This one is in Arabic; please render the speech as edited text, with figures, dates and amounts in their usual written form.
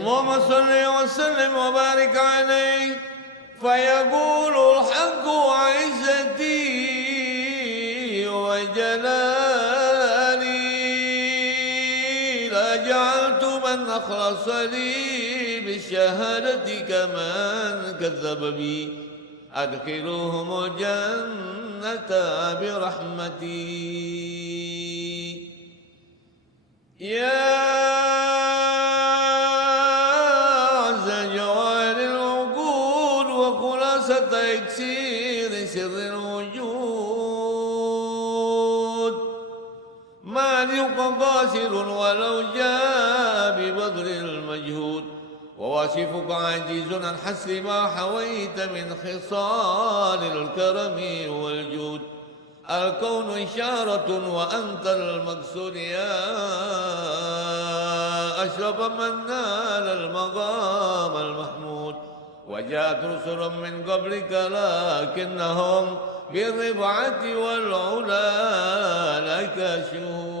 اللهم صل وسلم وبارك عليه فيقول الحق وعزتي وجلالي لجعلت من أخلص لي بالشهادة كمن كذب بي أدخلوهم الجنة برحمتي. يا عز جوار العقول وخلاصة إكسير سر الوجود مالك قاصر ولو جاء ببذل المجهود وواصفك عاجز عن حسر ما حويت من خصال الكرم والجود. الكون إشارة وأنت المقصود يا أشرف من نال المقام المحمود. وجاءت رسل من قبلك لكنهم بالرفعة والعلا لك شهود.